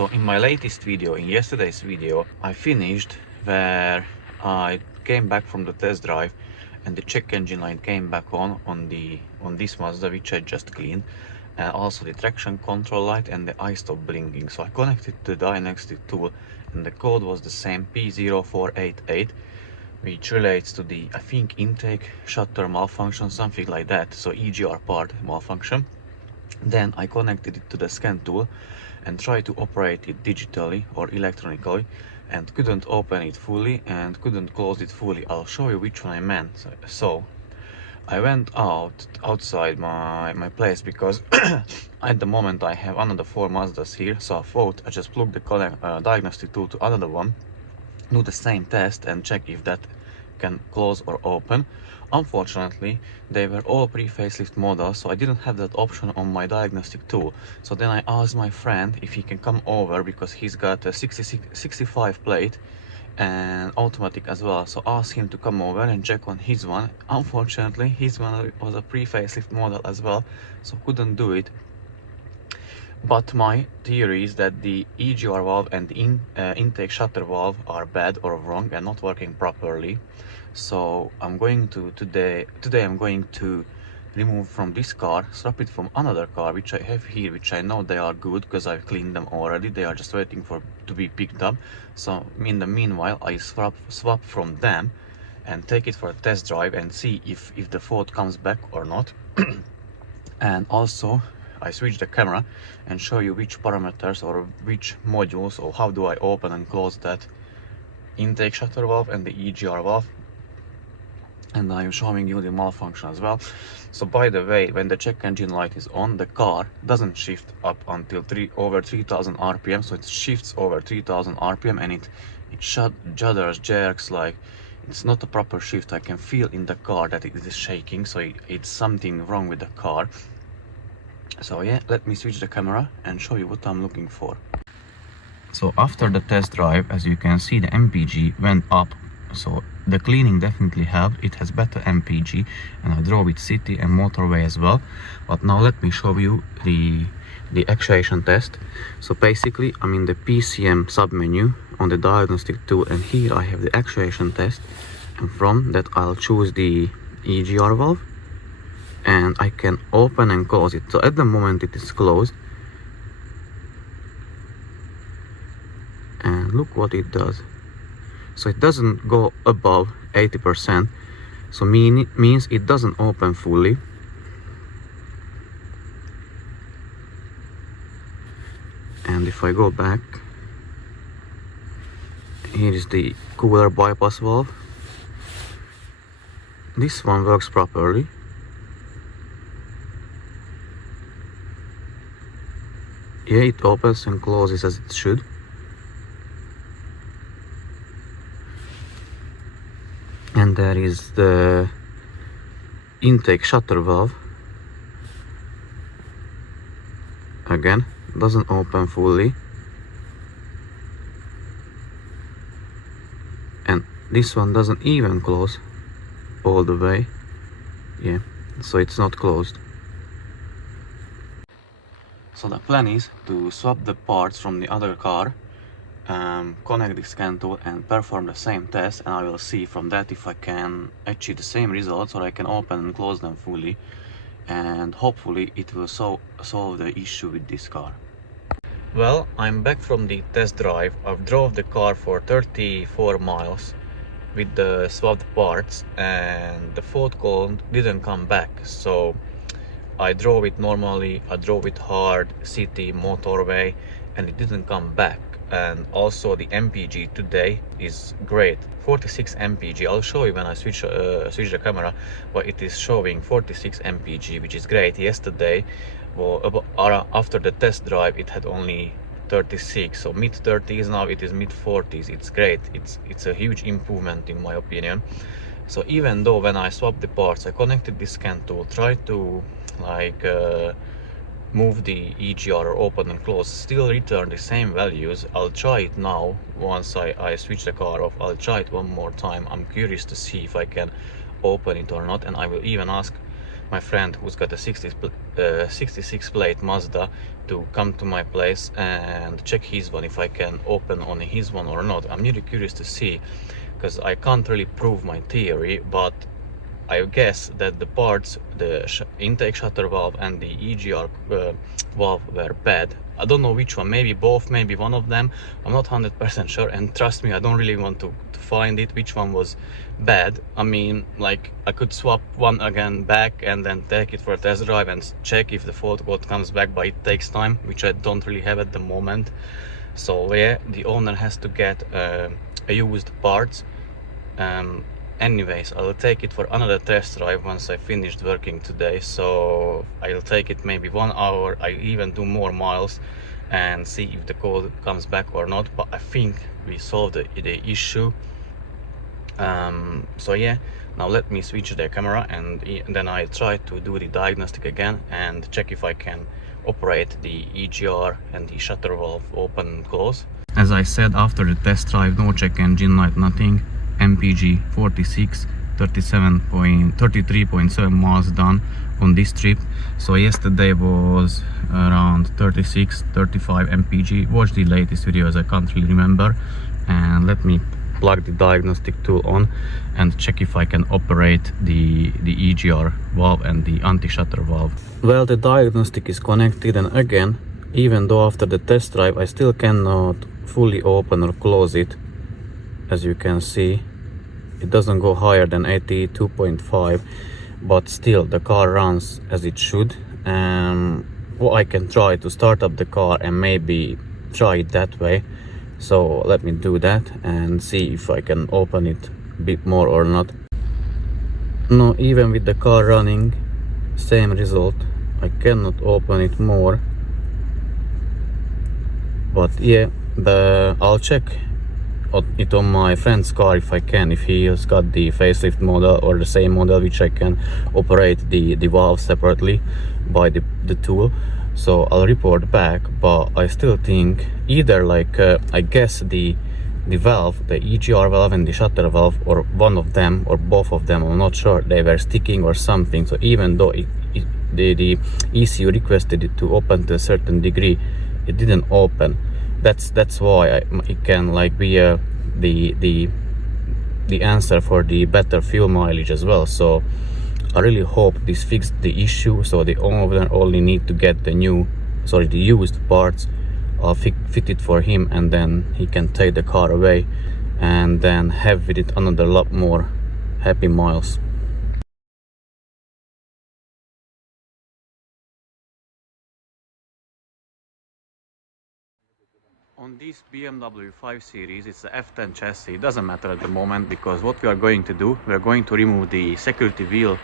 So in my latest video, in yesterday's video, I finished where I came back from the test drive and the check engine light came back on this Mazda, which I just cleaned, and also the traction control light and the eye stop blinking. So I connected to the diagnostic tool and the code was the same, P0488, which relates to the, I think, intake shutter malfunction, something like that, so EGR part malfunction. Then I connected it to the scan tool and tried to operate it digitally or electronically, and couldn't open it fully and couldn't close it fully. I'll show you which one I meant. So I went outside my place because at the moment I have another 4 Mazdas here, so I thought I just plug the diagnostic tool to another one, do the same test and check if that can close or open. Unfortunately, they were all pre-facelift models, so I didn't have that option on my diagnostic tool. So then I asked my friend if he can come over, because he's got a 65 plate and automatic as well. So asked him to come over and check on his one. Unfortunately, his one was a pre-facelift model as well, so couldn't do it. But my theory is that the EGR valve and the intake shutter valve are bad or wrong and not working properly. So I'm going to today I'm going to remove from this car, swap it from another car which I have here, which I know they are good because I've cleaned them already. They are just waiting to be picked up. So in the meanwhile I swap from them and take it for a test drive and see if the fault comes back or not. And also I switch the camera and show you which parameters or which modules, or how do I open and close that intake shutter valve and the EGR valve. And I'm showing you the malfunction as well. So by the way, when the check engine light is on, the car doesn't shift up until over 3000 RPM. So it shifts over 3000 RPM and it judders, jerks, like it's not a proper shift. I can feel in the car that it is shaking, so it's something wrong with the car. So yeah, let me switch the camera and show you what I'm looking for. So after the test drive, as you can see, the MPG went up. So the cleaning definitely helped. It has better MPG, and I drove it city and motorway as well. But now let me show you the actuation test. So basically I'm in the PCM submenu on the diagnostic tool, and here I have the actuation test, and from that I'll choose the EGR valve and I can open and close it. So at the moment it is closed, and look what it does. So it doesn't go above 80%, so means it doesn't open fully. And if I go back, here is the cooler bypass valve. This one works properly. Yeah, it opens and closes as it should. And there is the intake shutter valve. Again, doesn't open fully. And this one doesn't even close all the way. Yeah, so it's not closed. So the plan is to swap the parts from the other car, connect the scan tool and perform the same test, and I will see from that if I can achieve the same results or I can open and close them fully, and hopefully it will solve the issue with this car. Well, I'm back from the test drive. I've drove the car for 34 miles with the swapped parts, and the fault code didn't come back. So I drove it normally, I drove it hard, city, motorway, and it didn't come back. And also the MPG today is great, 46 MPG. I'll show you when I switch the camera, but it is showing 46 MPG, which is great. Yesterday, well, after the test drive, it had only 36, so mid 30s. Now it is mid 40s. It's great. It's a huge improvement in my opinion. So even though when I swapped the parts, I connected the scan tool, tried to move the EGR or open and close, still return the same values. I'll try it now. Once I switch the car off, I'll try it one more time. I'm curious to see if I can open it or not, and I will even ask my friend who's got a 66 plate Mazda to come to my place and check his one, if I can open on his one or not. I'm really curious to see, because I can't really prove my theory, but I guess that the parts, the intake shutter valve and the EGR valve were bad. I don't know which one, maybe both, maybe one of them. I'm not 100% sure, and trust me, I don't really want to find it, which one was bad. I mean, like, I could swap one again back and then take it for a test drive and check if the fault code comes back, but it takes time, which I don't really have at the moment. So yeah, the owner has to get a used parts. Anyways, I'll take it for another test drive once I finished working today. So I'll take it maybe 1 hour. I even do more miles and see if the code comes back or not. But I think we solved the issue. So yeah, now let me switch the camera and then I'll try to do the diagnostic again and check if I can operate the EGR and the shutter valve open and close. As I said, after the test drive, no check engine light, nothing. MPG 46, 33.7 miles done on this trip. So yesterday was around 36, 35 MPG. Watch the latest videos, I can't really remember. And let me plug the diagnostic tool on and check if I can operate the EGR valve and the anti-shutter valve. Well, the diagnostic is connected, and again, even though after the test drive I still cannot fully open or close it, as you can see, it doesn't go higher than 82.5, but still the car runs as it should. Well, I can try to start up the car and maybe try it that way. So let me do that and see if I can open it a bit more or not. No, even with the car running, same result. I cannot open it more. But yeah, I'll check it on my friend's car if I can, if he has got the facelift model or the same model, which I can operate the valve separately by the tool. So I'll report back, but I still think either, like, I guess the valve, the EGR valve and the shutter valve, or one of them or both of them, I'm not sure, they were sticking or something. So even though the ECU requested it to open to a certain degree, it didn't open. That's why it can, like, be the answer for the better fuel mileage as well. So I really hope this fixed the issue, so the owner only need to get the used parts. I'll fit it for him, and then he can take the car away and then have with it another lot more happy miles. On this BMW 5 Series, it's the F10 chassis. It doesn't matter at the moment, because what we are going to do, we are going to remove the security wheel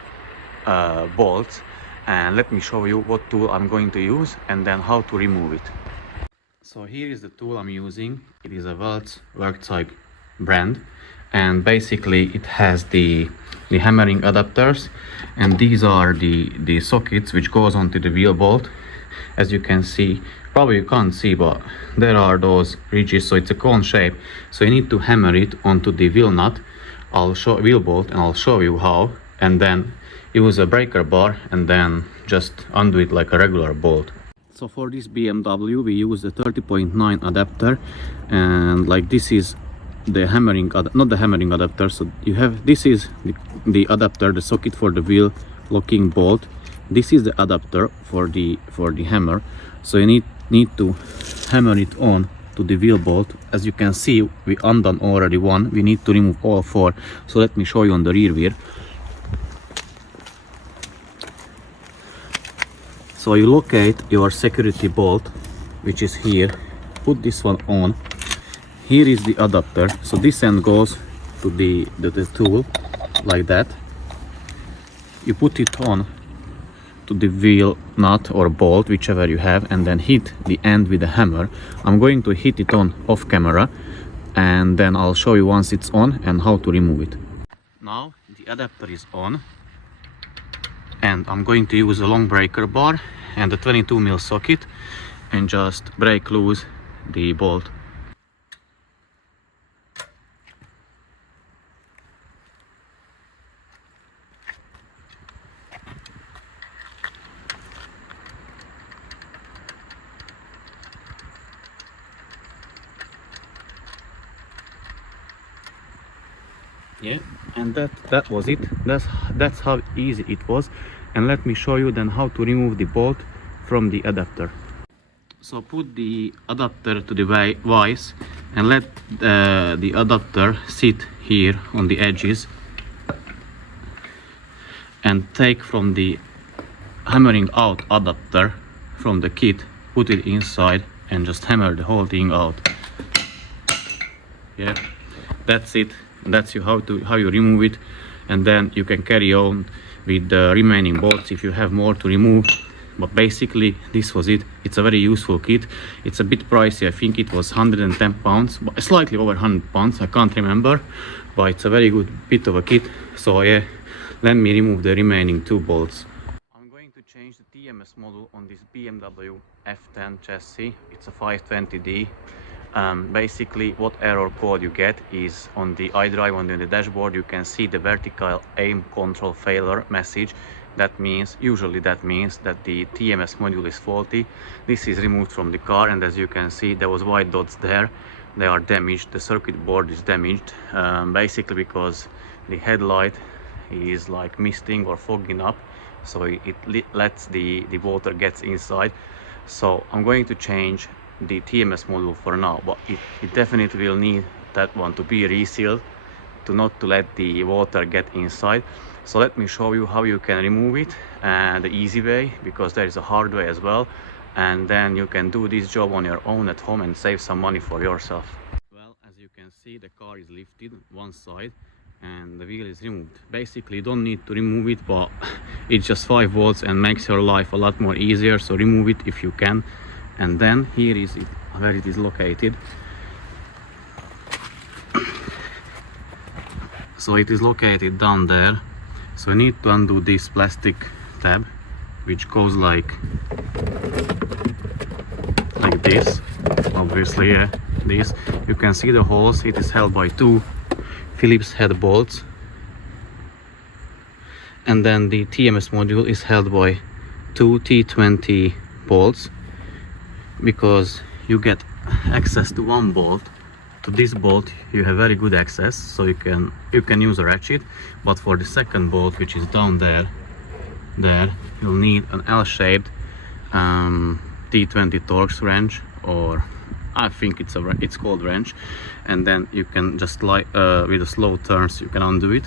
bolts, and let me show you what tool I'm going to use and then how to remove it. So here is the tool I'm using. It is a Welts Werkzeug brand, and basically it has the hammering adapters, and these are the sockets which goes onto the wheel bolt. As you can see, probably you can't see, but there are those ridges, so it's a cone shape. So you need to hammer it onto the wheel nut. Wheel bolt, and I'll show you how, and then use a breaker bar and then just undo it like a regular bolt. So for this BMW we use the 30.9 adapter, and like this is the hammering, not the hammering adapter. So you have, this is the adapter, the socket for the wheel locking bolt. This is the adapter for the hammer. So you need to hammer it on to the wheel bolt. As you can see, we undone already one. We need to remove all four. So let me show you on the rear wheel. So you locate your security bolt, which is here. Put this one on. Here is the adapter. So this end goes to the tool like that. You put it on to the wheel nut or bolt, whichever you have, and then hit the end with the hammer. I'm going to hit it on off camera, and then I'll show you once it's on and how to remove it. Now the adapter is on, and I'm going to use a long breaker bar and a 22mm socket and just break loose the bolt. Yeah, and that was it. That's how easy it was. And let me show you then how to remove the bolt from the adapter. So put the adapter to the vise and let the adapter sit here on the edges, and take from the hammering out adapter from the kit, put it inside and just hammer the whole thing out. Yeah, that's it. That's how you remove it, and then you can carry on with the remaining bolts if you have more to remove. But basically this was it. It's a very useful kit. It's a bit pricey. I think it was £110, but slightly over £100, I can't remember, but it's a very good bit of a kit. So yeah, let me remove the remaining 2 bolts. I'm going to change the TMS module on this BMW F10 chassis. It's a 520D. Basically what error code you get is on the iDrive, on the dashboard, you can see the vertical aim control failure message. Usually that means that the TMS module is faulty. This is removed from the car, and as you can see, there was white dots there. They are damaged. The circuit board is damaged, basically because the headlight is like misting or fogging up, so it lets the water gets inside. So I'm going to change the TMS module for now, but it definitely will need that one to be resealed to not to let the water get inside. So let me show you how you can remove it, the easy way, because there is a hard way as well, and then you can do this job on your own at home and save some money for yourself. Well, as you can see, the car is lifted one side and the wheel is removed. Basically you don't need to remove it, but it's just 5 volts and makes your life a lot more easier, so remove it if you can. And then here is it, where it is located. So it is located down there. So you need to undo this plastic tab, which goes like this. Obviously, yeah, this. You can see the holes. It is held by 2 Phillips head bolts, and then the TMS module is held by 2 T20 bolts, because you get access to 1 bolt. To this bolt you have very good access, so you can use a ratchet, but for the second bolt, which is down there you'll need an L-shaped T20 Torx wrench, or I think it's called wrench, and then you can just with the slow turns you can undo it.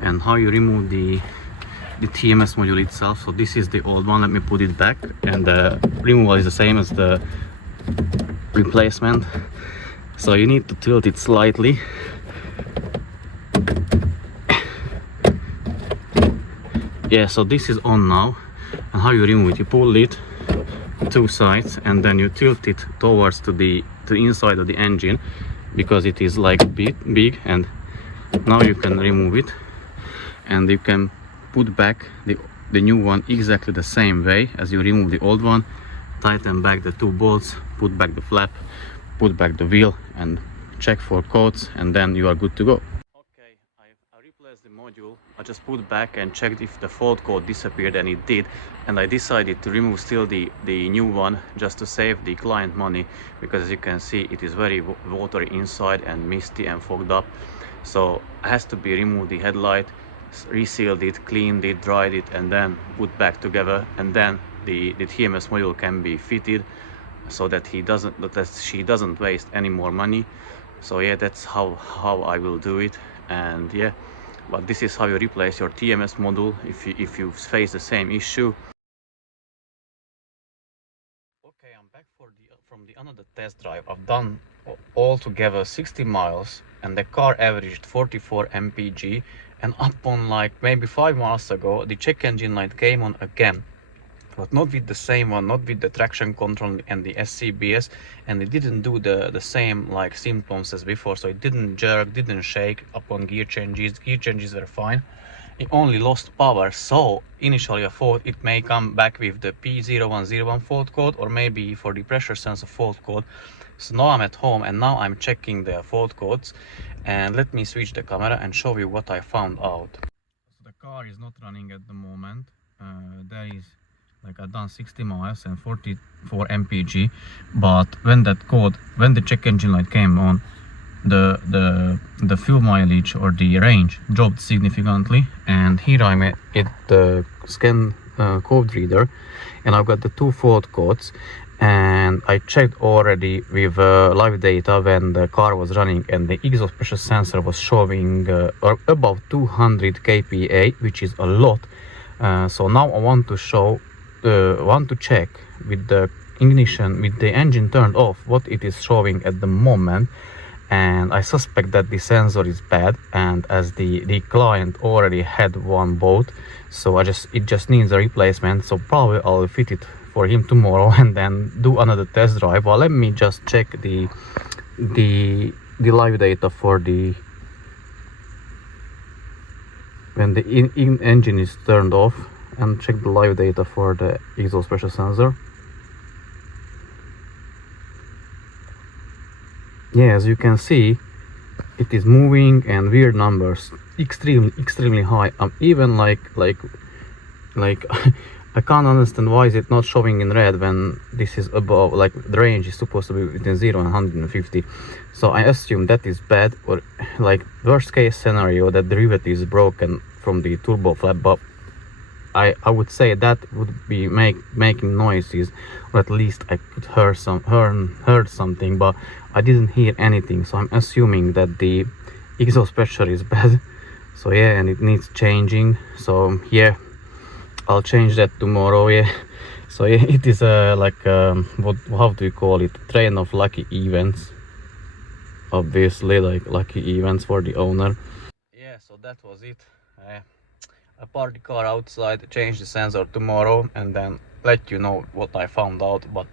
And how you remove the TMS module itself. So this is the old one. Let me put it back, and the removal is the same as the replacement. So you need to tilt it slightly. Yeah, so this is on now. And how you remove it? You pull it 2 sides and then you tilt it towards to the inside of the engine, because it is like big, and now you can remove it, and you can put back the new one exactly the same way as you remove the old one. Tighten back the 2 bolts, put back the flap, put back the wheel, and check for codes, and then you are good to go. Okay, I replaced the module. I just put back and checked if the fault code disappeared, and it did. And I decided to remove still the new one, just to save the client money, because as you can see, it is very watery inside and misty and fogged up. So it has to be removed, the headlight, resealed it, cleaned it, dried it, and then put back together, and then the TMS module can be fitted, so that she doesn't waste any more money. So yeah, that's how I will do it. And yeah, but this is how you replace your TMS module if you face the same issue. Okay, I'm back from the another test drive. I've done altogether 60 miles, and the car averaged 44 mpg. And upon like maybe 5 miles ago, the check engine light came on again, but not with the same one, not with the traction control and the SCBS, and it didn't do the same like symptoms as before. So it didn't jerk, didn't shake upon gear changes. Gear changes were fine. It only lost power. So initially I thought it may come back with the P0101 fault code, or maybe for the pressure sensor fault code. So now I'm at home, and now I'm checking the fault codes, and let me switch the camera and show you what I found out. So the car is not running at the moment. There is, like, I've done 60 miles and 44 mpg, but when the check engine light came on, the fuel mileage or the range dropped significantly. And here I'm at the scan code reader, and I've got the two fault codes, and I checked already with live data when the car was running, and the exhaust pressure sensor was showing above 200 kPa, which is a lot. So now I want to check with the ignition, with the engine turned off, what it is showing at the moment. And I suspect that the sensor is bad, and as the client already had one bought, so it just needs a replacement. So probably I'll fit it for him tomorrow and then do another test drive. Well, let me just check the live data for the when the engine is turned off, and check the live data for the exhaust pressure sensor. Yeah, as you can see, it is moving, and weird numbers, extremely high. Even like I can't understand why is it not showing in red when this is above, like the range is supposed to be between 0 and 150. So I assume that is bad, or like worst case scenario that the rivet is broken from the turbo flap. But I would say that would be making noises, or at least I could heard something, but I didn't hear anything. So I'm assuming that the exhaust pressure is bad. So yeah, and it needs changing. So yeah, I'll change that tomorrow. Yeah. So yeah, it is how do you call it? Train of lucky events. Obviously, like lucky events for the owner. Yeah, so that was it. I parked the car outside, change the sensor tomorrow, and then let you know what I found out. But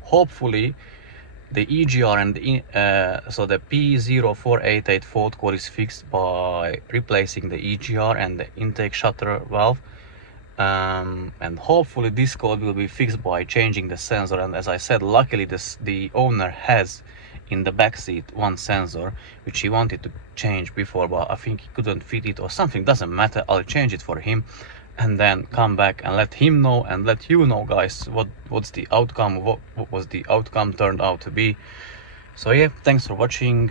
hopefully the EGR and so the P0488 fault code is fixed by replacing the EGR and the intake shutter valve. And hopefully this code will be fixed by changing the sensor. And as I said, luckily the owner has in the back seat one sensor which he wanted to change before, but I think he couldn't fit it or something. Doesn't matter, I'll change it for him and then come back and let him know and let you know, guys, what's the outcome, what was the outcome turned out to be. So yeah, thanks for watching.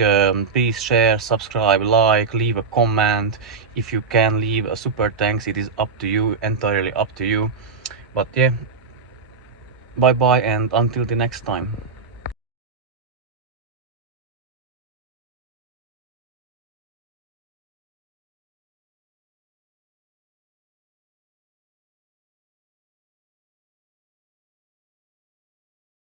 Please share, subscribe, like, leave a comment. If you can leave a super thanks, it is up to you, entirely up to you. But yeah, bye bye, and until the next time.